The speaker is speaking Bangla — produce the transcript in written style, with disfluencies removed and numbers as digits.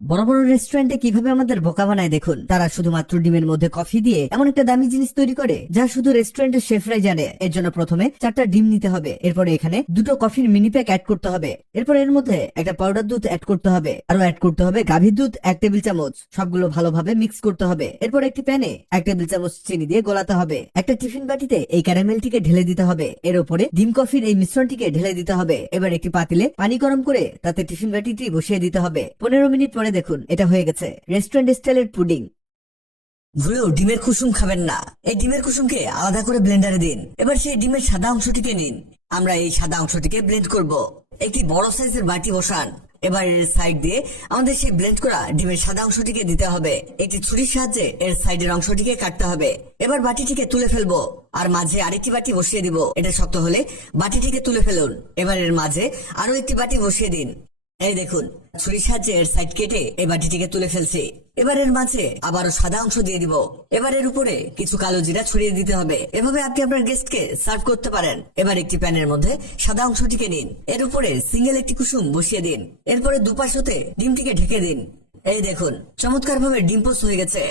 বড় বড় রেস্টুরেন্টে কিভাবে আমাদের বোকা বানায় দেখুন। তারা শুধুমাত্র ডিমের মধ্যে কফি দিয়ে এমন একটা দামি জিনিস তৈরি করে যা শুধু রেস্টুরেন্টের শেফরাই জানে। এর জন্য প্রথমে 4টা ডিম নিতে হবে, এরপরে এখানে 2টো কফির মিনি প্যাক অ্যাড করতে হবে, এরপর এর মধ্যে একটা পাউডার দুধ অ্যাড করতে হবে, আরো অ্যাড করতে হবে গাভীর দুধ 1 টেবিল চামচ। সবগুলো ভালোভাবে মিক্স করতে হবে। এরপর একটি প্যানে 1 টেবিল চামচ চিনি দিয়ে গলাতে হবে। একটা টিফিন বাটিতে এই ক্যারামেলটিকে ঢেলে দিতে হবে। এর উপরে ডিম কফির এই মিশ্রণটিকে ঢেলে দিতে হবে। এবার একটি পাতিলে পানি গরম করে তাতে টিফিন বাটিটি বসিয়ে দিতে হবে। 15 মিনিট পরে দেখুন এটা হয়ে গেছে রেস্টুরেন্ট স্টাইলের পুডিং। ভুলেও ডিমের কুসুম খাবেন না। এই ডিমের কুসুমকে আলাদা করে ব্লেন্ডারে দিন। এবার সেই ডিমের সাদা অংশটিকে নিন। আমরা এই সাদা অংশটিকে ব্লেন্ড করব। একটি বড় সাইজের বাটি বসান। এবার এর সাইড দিয়ে আমাদের সেই ব্লেন্ড করা ডিমের সাদা অংশটিকে দিতে হবে। একটি ছুরির সাহায্যে এর সাইডের অংশটিকে কাটতে হবে। এবার বাটিটিকে তুলে ফেলবো আর মাঝে আরেকটি বাটি বসিয়ে দিব। এটা শক্ত হলে বাটিটিকে তুলে ফেলুন। এবার এর মাঝে আরো একটি বাটি বসিয়ে দিন। এই দেখুন ছুরির সাহায্যে এর সাইড কেটে এই বাটিটিকে তুলে ফেলছি। এবার এর মাঝে আবারও সাদা অংশ দিয়ে দিব। এবার এর উপরে কিছু কালো জিরা ছড়িয়ে দিতে হবে। এভাবে আপনি আপনার গেস্টকে সার্ভ করতে পারেন। এবার একটি প্যানের মধ্যে সাদা অংশটিকে নিন। এর উপরে সিঙ্গেল একটি কুসুম বসিয়ে দিন। এরপরে দুপাশ হতে ডিমটিকে ঢেকে দিন। এই দেখুন চমৎকার ভাবে ডিম পোস্ট হয়ে গেছে।